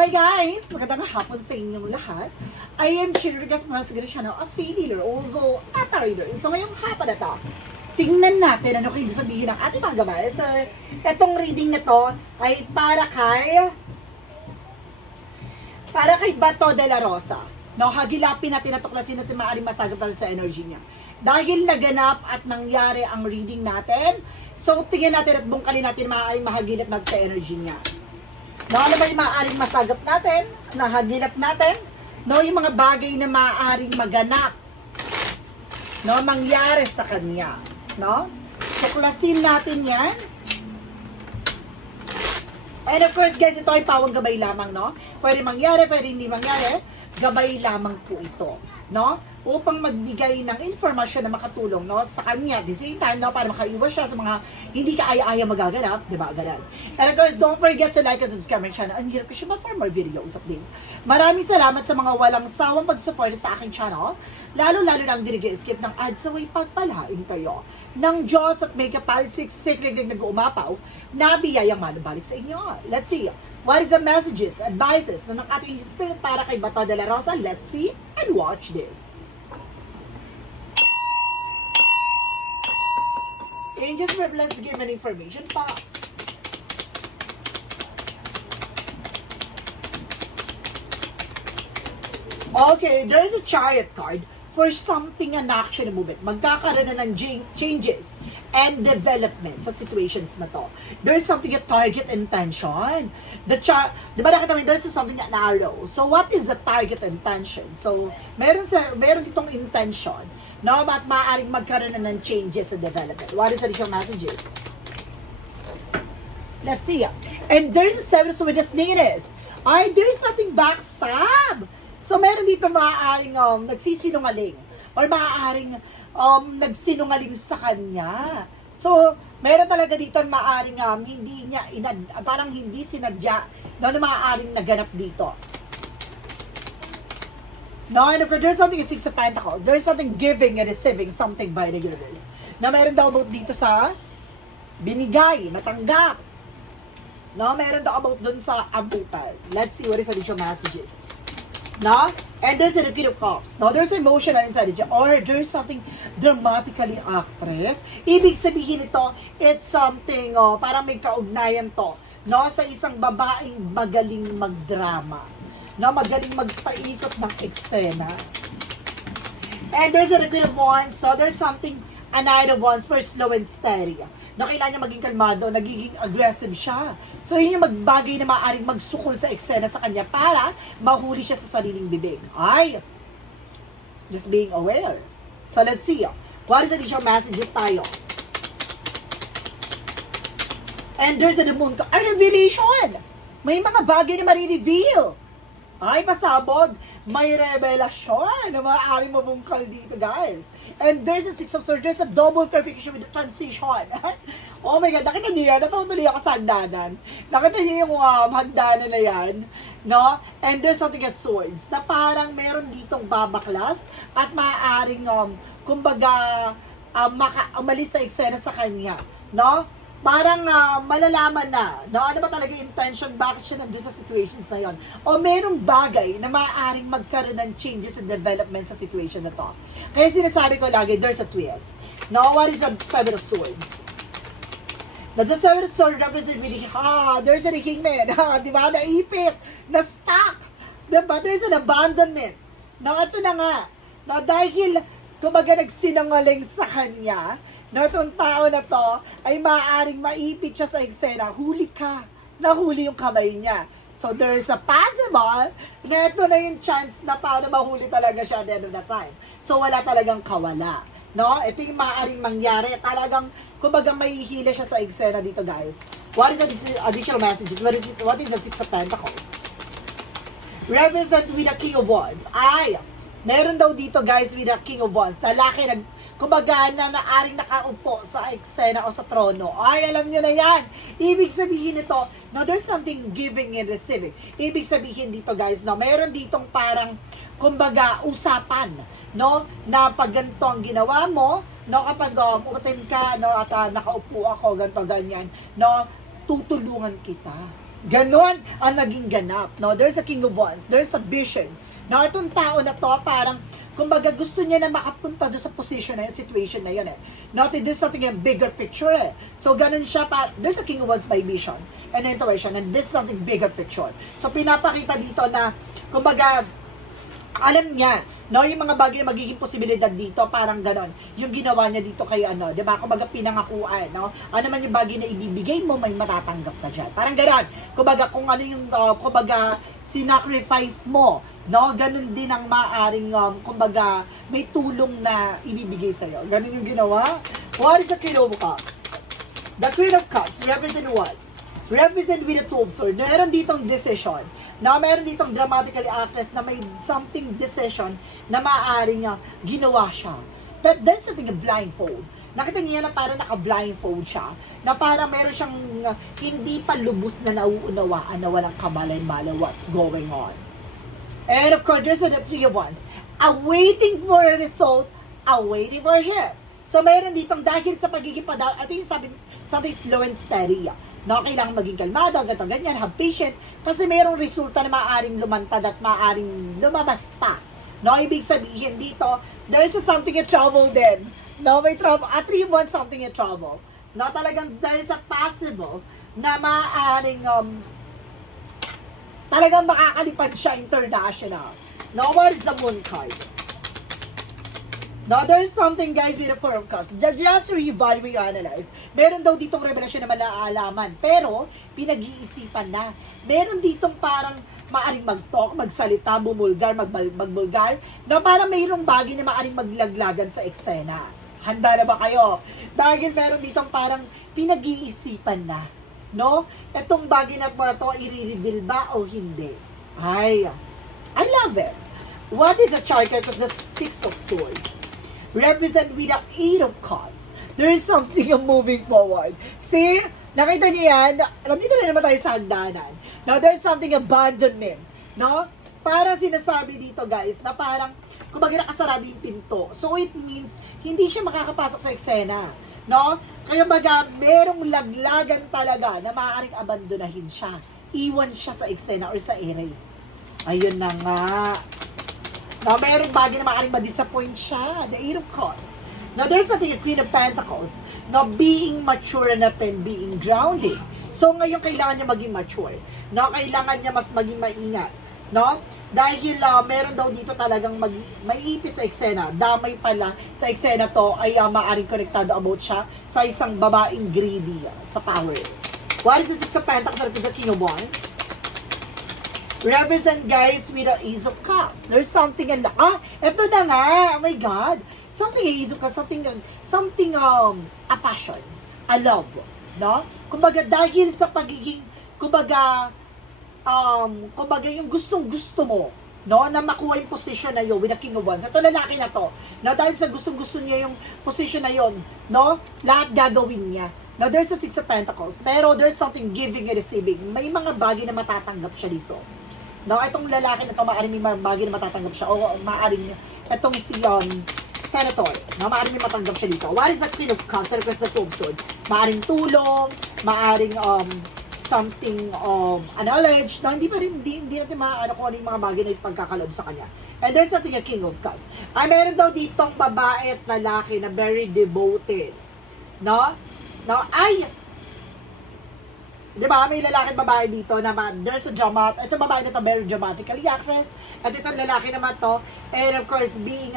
Hi guys! Magandang hapon sa inyong lahat. I am Chirigas Masagra Channel, a faith healer, also a reader. So ngayong hapon na to, tingnan natin ano kayo sabihin ng ating mga gabay. So, itong reading na to ay para kay Bato de la Rosa. No, hagilapin natin at tuklasin natin maaaring masagap natin sa energy niya. Dahil naganap at nangyari ang reading natin, so tingnan natin at bungkalin natin maaaring mahagilap natin sa energy niya. No, ano ba yung maaaring masagap natin, nahagilap natin, no, yung mga bagay na maaaring maganap, no, mangyari sa kanya, no, tuklasin natin yan. And of course guys, ito ay pawang gabay lamang, no, pwede mangyari, pwede hindi mangyari, gabay lamang po ito, no, upang magbigay ng informasyon na makatulong, no, sa kanya, at the same time, no, para makaiwas siya sa mga hindi ka aya-aya magaganap, di ba, ganun. And of course, don't forget to like and subscribe my channel, and hirap ko siya for more videos update. Maraming salamat sa mga walang sawang pag-support sa aking channel, lalo-lalo na ang dinig-skip ng ads sa way pagpalain kayo ng Diyos at may kapalsik siklig nag-uumapaw na biyayang manubalik sa inyo. Let's see. What is the messages, advices ng ating spirit para kay Bato de la Rosa? Let's see and watch this. Angels, let's give an information pa. Okay, there is a Chariot card for something an action and movement. Magkakaroon na ng changes and development sa situations na to. There's something a target intention. Di ba nakita mo, there's something an arrow. So what is the target intention? So meron ditong intention, no, at maaaring magkaroon na ng changes and development. What is the additional messages? Let's see. And there's a seven, so with the sneakiness, there is something backstab. So, meron dito maaaring nagsisinungaling or maaaring nagsinungaling sa kanya. So, meron talaga dito maaaring parang hindi sinadya na maaaring naganap dito. No, and if there's something in Six of Pentacles, there's something giving and receiving something by the universe. Na meron daw about dito sa binigay, natanggap. No, meron daw about dun sa abutan. Let's see what is additional messages. No? And there's a Queen of Cups. No? There's emotional inside it. Or there's something dramatically actress. Ibig sabihin ito, it's something, parang may kaugnayan to. No? Sa isang babaeng magaling magdrama. No? Magaling magpaikot ng eksena. And there's a Queen of Wands. So there's something, a Knight of Wands for slow and steady. No, kailangan niya maging kalmado, nagiging aggressive siya. So, yun yung magbagay na maaaring magsukol sa eksena sa kanya para mahuli siya sa sariling bibig. Ay, just being aware. So, let's see. What is the additional messages tayo? And there's a moon, a revelation. May mga bagay na marireveal. Ay, pasabog. May revelasyon na maaaring mabungkal dito, guys. And there's a Six of Swords. There's a double clarification with the transition. Oh my God, nakita niyo yan? Natutuloy ako sa hagdanan. Nakita niyo yung hagdanan na yan? No? And there's something as swords na parang meron ditong babaklas at maaaring, kumbaga, umalis sa eksena sa kanya. No? Parang malalaman na, no, ano ba talaga yung intention, bakit siya nandiyan sa situations na yon. O merong bagay na maaaring magkaroon ng changes and development sa situation na to. Kaya sinasabi ko lagi, there's a twist. No, what is the Seven of Swords? Now, the Seven of Swords represent really, there's a kingman, di ba, naipit, na-stuck, diba, there's an abandonment. No, ito na nga, no, dahil, kumbaga nagsinungaling sa kanya, na itong tao na to ay maaaring maipit siya sa eksena, huli ka, nahuli yung kamay niya. So there's a possible na ito na yung chance na paano mahuli talaga siya at the end of the time. So wala talagang kawala. No? Ito yung maaaring mangyari. Talagang, kumbaga mahihila siya sa eksena dito, guys. What is the additional messages? What is the Six of Pentacles? Represent with the King of Wands. Ay, meron daw dito, guys, with the King of Wands. Lalaki kumbaga na naaring nakaupo sa eksena o sa trono. Ay, alam nyo na yan. Ibig sabihin nito, no, there's something giving and receiving. Ibig sabihin dito, guys, no, mayroon ditong parang, kumbaga, usapan, no, na pag ganito ang ginawa mo, no, kapag umaten ka, no, at nakaupo ako, ganito, ganyan, no, tutulungan kita. Ganon ang naging ganap, no? There's a King of Wands, there's a vision. Now, itong tao na to, parang, kumbaga, gusto niya na makapunta doon sa position na yun, situation na yun, eh. Not in this something a bigger picture, eh. So, ganon siya, there's a King of Wands by vision and intuition, and this something bigger picture. So, pinapakita dito na, kumbaga, alam niya, no, yung mga bagay na magiging posibilidad dito, parang ganon. Yung ginawa niya dito kay ano, di ba? Kumbaga pinangakuan, no? Ano man yung bagay na ibibigay mo, may matatanggap ka dyan. Parang ganon. Kumbaga, kung ano yung, kumbaga, sinacrifice mo, no? Ganon din ang maaring, kumbaga, may tulong na ibibigay sa'yo. Ganon yung ginawa. What is the Queen of Cups? The Queen of Cups, represent what? Represent with the Two of Swords. Meron ditong decision. Na meron ditong dramatically actress na may something decision na maaaring ginawa siya. But there's something a blindfold. Nakita niya na parang naka-blindfold siya. Na parang meron siyang hindi pa lubos na nauunawaan na walang kamalay-malay what's going on. And of course, there's the Three of Wands. Awaiting for a result, awaiting for a shift. So meron ditong dahil sa pagiging padal, at yung sabi, something slow and steady. No, kailangan maging kalmado, ganito, ganyan, have patient, kasi mayroong resulta na maaaring lumantad at maaaring lumabas pa. No, ibig sabihin dito, there's something in trouble din. No, may trouble, at 3-1 something in trouble. No, talagang there's a possible na maaaring, talagang makakalipad siya international. No, what is the Moon card? Now, there's something, guys, with the Four of Cups. Just re-evaluate, analyze. Meron daw ditong revelasyon na malaalaman. Pero, pinag-iisipan na. Meron ditong parang maaring mag-talk, magsalita, bumulgar, magbulgar, na parang mayroong bagay na maaring maglaglagan sa eksena. Handa na ba kayo? Dahil meron ditong parang pinag-iisipan na. No? Itong bagay na ito, i-reveal ba o hindi? Ay, I love it. What is a chart? Because the Six of Swords represent with the Eight of Cups. There is something moving forward. See? Nakita niyo yan? Nandito na naman tayo sa hagdanan. Now, there's something abandonment. No? Para sinasabi dito, guys, na parang, kumbaga nakasarado yung pinto. So, it means, hindi siya makakapasok sa eksena. No? Kaya baga, merong laglagan talaga na maaaring abandonahin siya. Iwan siya sa eksena or sa ere. Ayun na nga. Now, mayroong bagay na maaaring ma-disappoint siya. The Eight of Cups. Now, there's something, a Queen of Pentacles. Now, being mature na and being grounded. So, ngayon, kailangan niya maging mature. No? Kailangan niya mas maging maingat. No? Dahil meron daw dito talagang maiipit sa eksena. Damay pala sa eksena to ay maaaring konektado about siya sa isang babaeng greedy sa power. What is the Six of Pentacles? Represent King of Wands. Represent, guys, with the Ace of Cups. There's something, eto na nga, oh my God. Something Ace of Cups, something, a passion, a love, no? Kumbaga, dahil sa pagiging, kumbaga yung gustong-gusto mo, no, na makuha yung position na yun with the King of Wands. Ito lalaki na to, na dahil sa gustong-gusto niya yung position na yun, no, lahat gagawin niya. Now, there's a Six of Pentacles, pero there's something giving and receiving. May mga bagay na matatanggap siya dito. No, itong lalaki na ito, maaaring may bagay na matatanggap siya. O maaaring, itong si Senator, no, maaaring may matanggap siya dito. What is the Queen of Cups? Request the Two of Swords. Maaaring tulong, maaaring something knowledge. No, hindi natin maaano kung ano yung mga bagay na ipagkakaloob sa kanya. And there's something a King of Cups. Ay, meron daw ditong babae at lalaki na very devoted. No? No, ay, di ba, may lalaki at babae dito na there's a drama, ito babae na to very dramatically actress, at itong lalaki naman to, and of course, being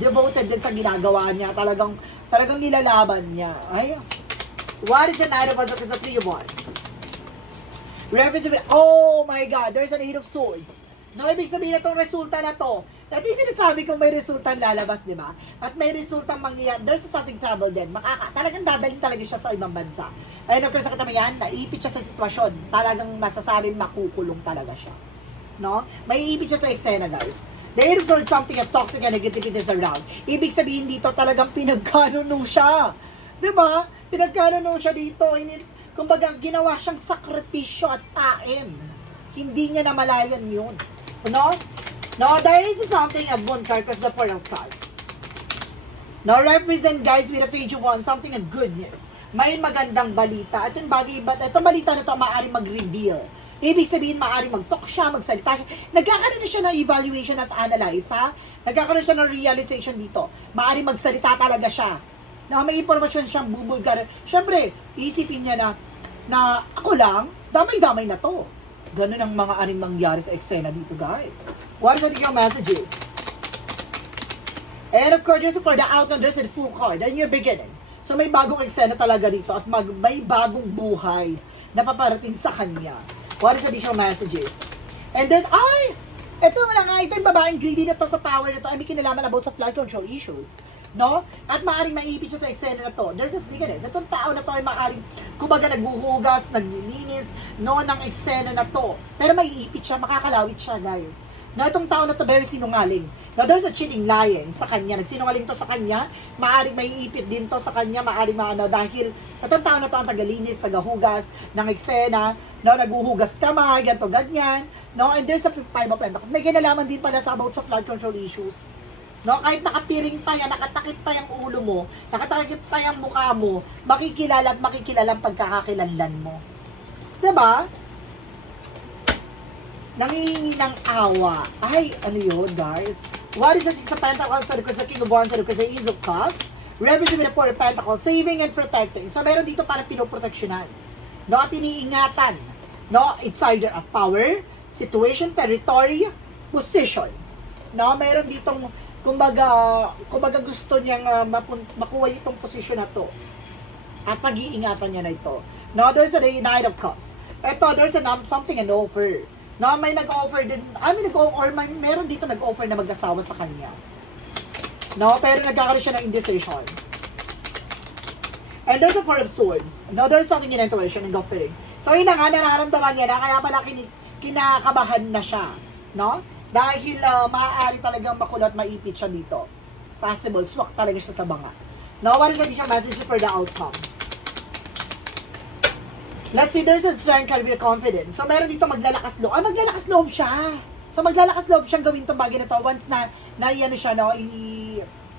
devoted din sa ginagawa niya, talagang nilalaban niya. Ay, what is the Nine of Wands? Because the Three of Wands. Represent, oh my God, there's an Eight of Swords. No, ibig sabihin na itong resulta na to. At yung sinasabi kong may resulta lalabas, di ba? At may resulta mangyayari. There's something trouble din. Talagang dadalhin talaga siya sa ibang bansa. Ayun, kung sa katamayan, naipit siya sa sitwasyon. Talagang masasabi makukulong talaga siya. No? Maiipit siya sa eksena, guys. The Eight of Swords, something of toxic and negativities around. Ibig sabihin dito, talagang pinagkanuno siya. Di ba? Pinagkanuno siya dito. Kumbaga, ginawa siyang sakripisyo at tain. Hindi niya namalayan yun. No? No, there is something a Moon card because the Four of Cups. Now, represent, guys, with a Page of Wands, something of good news. may magandang balita. At yung itong balita na ito, maaaring mag-reveal. Ibig sabihin, maaaring mag-talk siya, magsalita siya. Nagkakaroon na siya ng evaluation at analyze, ha? Nagkakaroon siya ng realization dito. Maaaring magsalita talaga siya. Na may impormasyon siyang bubulgar. Siyempre, isipin niya na ako lang, damay-damay na to. Ganun ang mga aning mangyari sa eksena dito, guys. What are your messages? And of course, just for the outcome, there's a full card. Then you're beginning. So may bagong eksena talaga dito at may bagong buhay na paparating sa kanya. What is additional messages? And there's, ito na nga, ito yung babaeng greedy na to sa power na to. Ay, may kinalaman about sa flood control issues. No? At maaaring maiipit siya sa eksena na to. There's a sneakiness. Itong tao na to ay maaaring, kumbaga naghuhugas, naglilinis, no, ng eksena na to. Pero maiipit siya, makakalawit siya, guys. Na itong tao na to very sinungaling. Now, there's a cheating lying sa kanya. Nagsinungaling to sa kanya. Maaaring maiipit din to sa kanya. Maaaring dahil itong tao na to ang tagalinis, tagahugas ng eksena. No, naghuhugas kamay, ganito, ganyan. No, and there's a five of pentacles. May kinalaman din pala sa about sa flood control issues. No, kahit nakapiring pa yan, nakatakip pa yung ulo mo, nakatakip pa yung mukha mo, makikilala at makikilala ang pagkakakilanlan mo. Diba? Nangihingi ng awa. Ay, ano yun, guys? What is the Six of Pentacles? Sa request sa King of Wands, sa request sa Ace of Cups. Represent with the Four of Pentacles, saving and protecting. So, meron dito para pinoproteksyonan. No, at iniingatan. No, it's either a power, situation, territory, position. No, meron ditong kumbaga gusto niyang makuha itong posisyon na to. At pag-iingatan niya na ito. No, there's a Knight of Cups. Ito, there's something, an offer. No, may nag-offer din, meron dito nag-offer na mag-asawa sa kanya. No, pero nagkakaroon siya ng indecision. And there's a Four of Swords. No, there's something in intuition and offering. So, yun na nga, nararamdaman niya na kaya pala kinakabahan na siya. No? Dahil maaari talagang makulot, maipit siya dito. Possible, swak talaga siya sa banga. Now, what is the additional message for the outcome? Let's see, there's a strength can be confidence. So, meron dito maglalakas loob. Maglalakas loob siya. So, maglalakas loob siyang gawin itong bagay na to once na siya, no,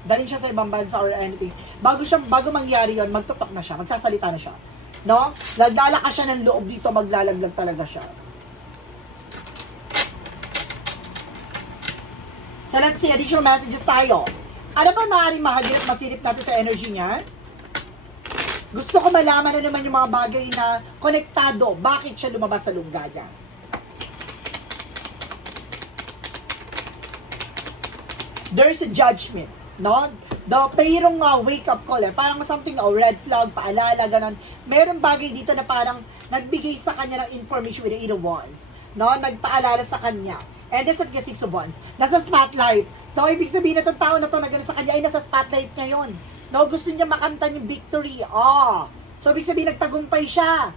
dalhin siya sa ibang bansa or anything. Bago mangyari yon, magtutok na siya, magsasalita na siya. No? Naglalakas siya ng loob dito, maglalaglag talaga siya. So, let's see, additional messages tayo. Ano pa maaaring mahagilap, masilip natin sa energy niya? Gusto ko malaman na naman yung mga bagay na konektado. Bakit siya lumabas sa lungga niya? There's a judgment, no? Mayroong wake-up call, parang something, red flag, paalala, ganun. Merong bagay dito na parang nagbigay sa kanya ng information with the Eight of Wands, no? Nagpaalala sa kanya. And that's at Six of Wands. Nasa spotlight. No, ibig sabihin na itong tao na to na gano'n sa kanya ay nasa spotlight ngayon. No, gusto niya makamtan yung victory. So, ibig sabihin, nagtagumpay siya.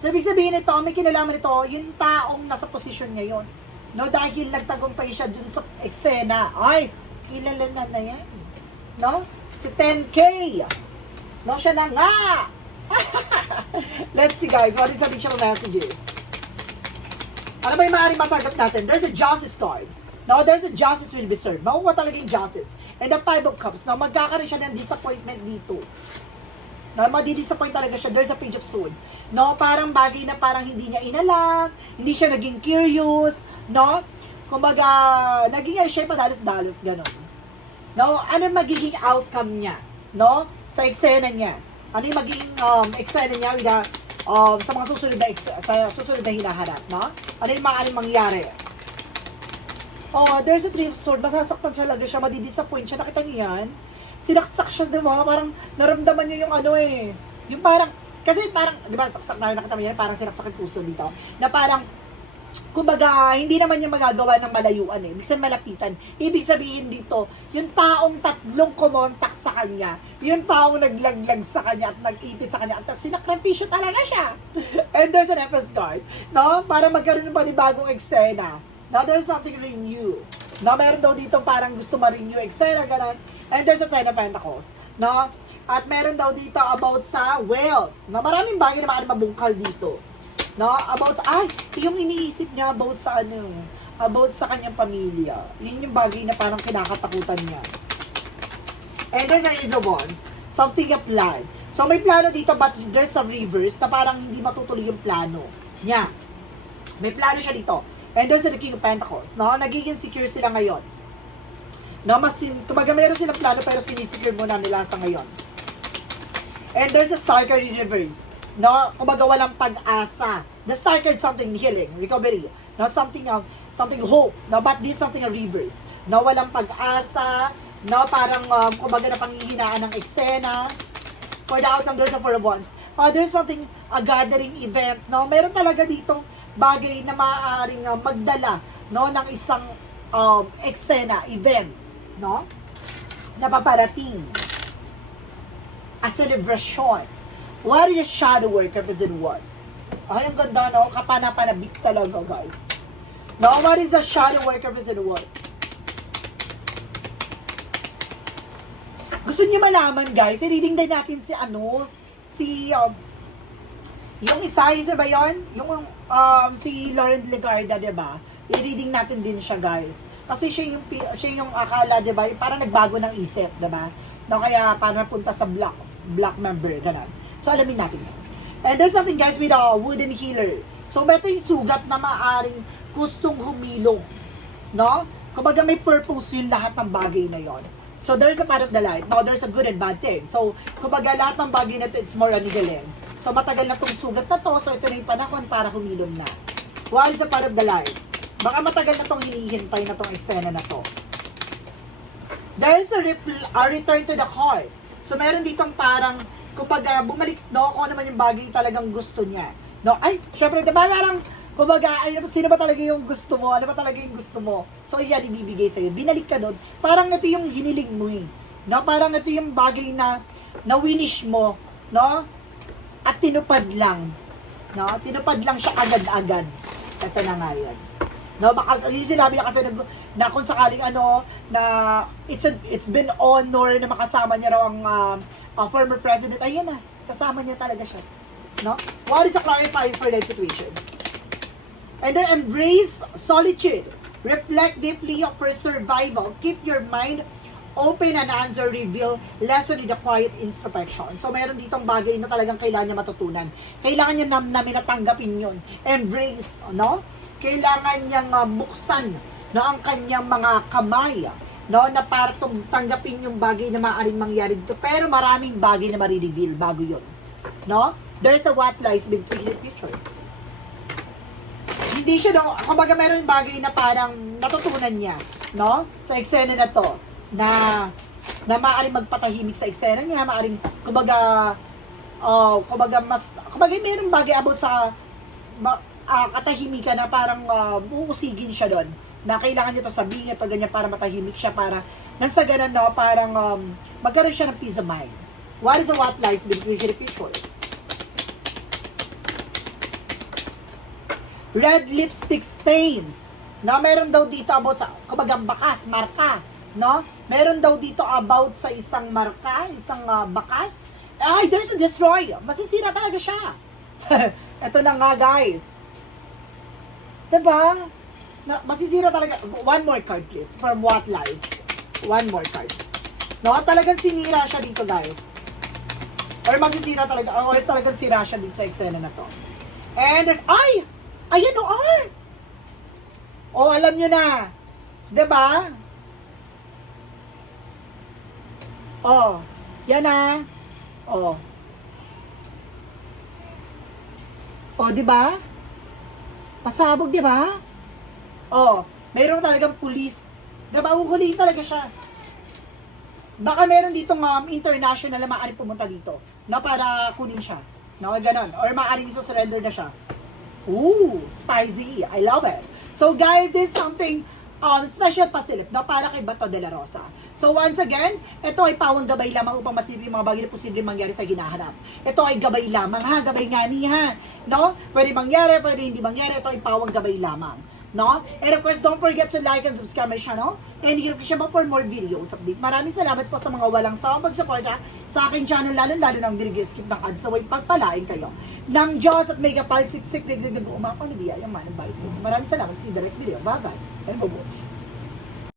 So, ibig sabihin ito, may kinalaman ito, yung taong nasa posisyon ngayon. No, dahil nagtagumpay siya dun sa eksena. Ay, kilala na yan. No? Si 10K. No, siya na nga. Let's see, guys. What is additional messages? Ano ba yung maaaring masagot natin? There's a justice card. No, there's a justice will be served. Makuha talaga yung justice. And the Five of Cups. Now, magkakaroon siya ng disappointment dito. No, madi-disappoint talaga siya. There's a Page of Swords. No, parang bagay na parang hindi niya inalam, hindi siya naging curious, no? Kumbaga, naging siya padalos-dalos, gano'n. No, ano magiging outcome niya, no? Sa eksena niya. Ano yung magiging eksena niya with sa mga susunod na hinaharap, no? Ano yung maaaring mangyari? There's a Three of Swords. Masasaktan siya lagi siya, madi-disappoint siya. Nakita niyo yan? Sinaksak siya, diba? Parang naramdaman niya yung yung parang, kasi parang, di ba, saksak na nakita mo yan, parang sinaksak yung puso dito. Na parang, kumbaga, hindi naman niya magagawa ng malayuan Ibig sabihin malapitan. Ibig sabihin dito, yung taong tatlong kumontak sa kanya, yung taong naglaglag sa kanya at nag-ipit sa kanya, at sinakripisyo talaga siya. And there's an FS card, no? Para magkaroon ng panibagong eksena. Now, there's something renew. No, meron daw dito parang gusto ma-renew eksena, gano'n. And there's a Ten of Pentacles. No? At meron daw dito about sa wealth. No, maraming bagay na maaaring mabungkal dito. No, about sa, yung iniisip niya about sa about sa kanyang pamilya. Yun yung bagay na parang kinakatakutan niya. And there's an Ace of Wands. Something a plan. So, may plano dito, but there's a reverse na parang hindi matutuloy yung plano niya. May plano siya dito. And there's the King of Pentacles, no? Nagiging secure sila ngayon. No, kumbaga meron silang plano pero sinisecure muna nila sa ngayon. And there's a Star card in reverse. No, kumbaga walang pag-asa. The Star card something healing, recovery. No, something hope. No, but this something a reverse. No, walang pag-asa. No, parang kumbaga na panghihinaan ng eksena. For the outcome, there's a Four of Wands. There's something, a gathering event. No, meron talaga ditong bagay na maaaring magdala, no, ng isang eksena, event, no, na paparating. A celebration. What is a shadow work represent what? Ay, ang ganda, no? Kapana-panabik talaga, guys. No, what is a shadow work represent what? Gusto niyo malaman, guys? I-reading din natin yung isa ba yun? Yung si Lauren Legarda, diba? I-reading natin din siya, guys. Kasi siya yung akala, diba? Parang nagbago ng isip, diba? No, kaya parang punta sa black member, ganun. So, alamin natin yan. And there's something, guys, with a wooden healer. So, ito yung sugat na maaring gustong humilong. No? Kumbaga may purpose yung lahat ng bagay na yon. So, there's a part of the light. Now, there's a good and bad thing. So, kumbaga lahat ng bagay na ito, it's more anigalin. So, matagal na itong sugat na to. So, ito na yung panahon para humilom na. What is a part of the light? Baka matagal na itong hinihintay na itong eksena na to. There is a return to the heart. So, meron ditong parang, kumbaga, bumalik, no, kung ano man yung bagay talagang gusto niya. No, ay, syempre, diba, parang, kumbaga, ay, sino ba talaga yung gusto mo? Ano ba talaga yung gusto mo? So, yan, ibibigay sa'yo. Binalik ka doon. Parang ito yung hiniling mo eh. No, parang ito yung bagay na winish mo, no? At tinupad lang. No? Tinupad lang siya agad-agad. Ito na nga yun. No, baka yung sinabi niya kasi na kung sakaling na it's been honor na makasama niya raw ang former president. Ayun na, sasama niya talaga siya. No? What is a clarifying for that situation? And then embrace solitude. Reflect deeply for survival. Keep your mind open and answer reveal lesson in the quiet introspection. So, meron ditong bagay na talagang kailangan niya matutunan. Kailangan niya namin natanggapin yun. Embrace, no? Kailangan niyang buksan, no, ang kanyang mga kamay, no, na para tanggapin yung bagay na maaaring mangyari dito. Pero maraming bagay na marireveal bago yun. No? There's a what lies between the future. Hindi siya, no, kumbaga meron bagay na parang natutunan niya, no? Sa eksena na to. Na maaaring magpatahimik sa eksena niya, maaaring kumbaga mayroong bagay about sa katahimikan na parang uusigin siya doon na kailangan niya to sabihin ito ganyan para matahimik siya para nasa ganun na parang magkaroon siya ng peace of mind. What is the what lies between the future? Red lipstick stains. Na meron daw dito about sa kumbaga bakas, marka, no? Meron daw dito about sa isang marka, isang bakas. Ay, there's a destroy. Masisira talaga siya. Ito na nga, guys. Diba? Masisira talaga. One more card, please. From what lies. One more card. No, talagang sinira siya dito, guys. Or masisira talaga. Or talagang sira siya dito sa eksena na to. And there's, ay! Ayan o, ay! Oh, alam nyo na. Diba? Oh, yan na. Oh. Oh, di ba? Pasabog, di ba? Oh, mayroon talagang pulis. Di ba? Uhulihin talaga siya. Baka meron ditong international na maaaring pumunta dito na para kunin siya. No, ganon. Or maaaring iso-surrender na siya. Ooh, spicy. I love it. So guys, this is something special pasilip na para kay Bato de la Rosa. So once again, ito ay pawang gabay lamang upang masipin yung mga bagay na posibleng mangyari sa hinahanap. Ito ay gabay lamang ha, gabay nga ni ha. No? Pwede mangyari, pwede hindi mangyari, ito ay pawang gabay lamang. No? And of course, don't forget to like and subscribe my channel. And hihirap ko siya pa for more videos update. Maraming salamat po sa mga walang sawang pagsuporta sa aking channel, lalo-lalo nang dirigi-skip ng ads. So, pagpalain kayo ng Diyos at Mega Part 66 nag-uumako ni Biyayang Manang Bait. So, maraming salamat. See you in the next video. Bye-bye. And bye-bye.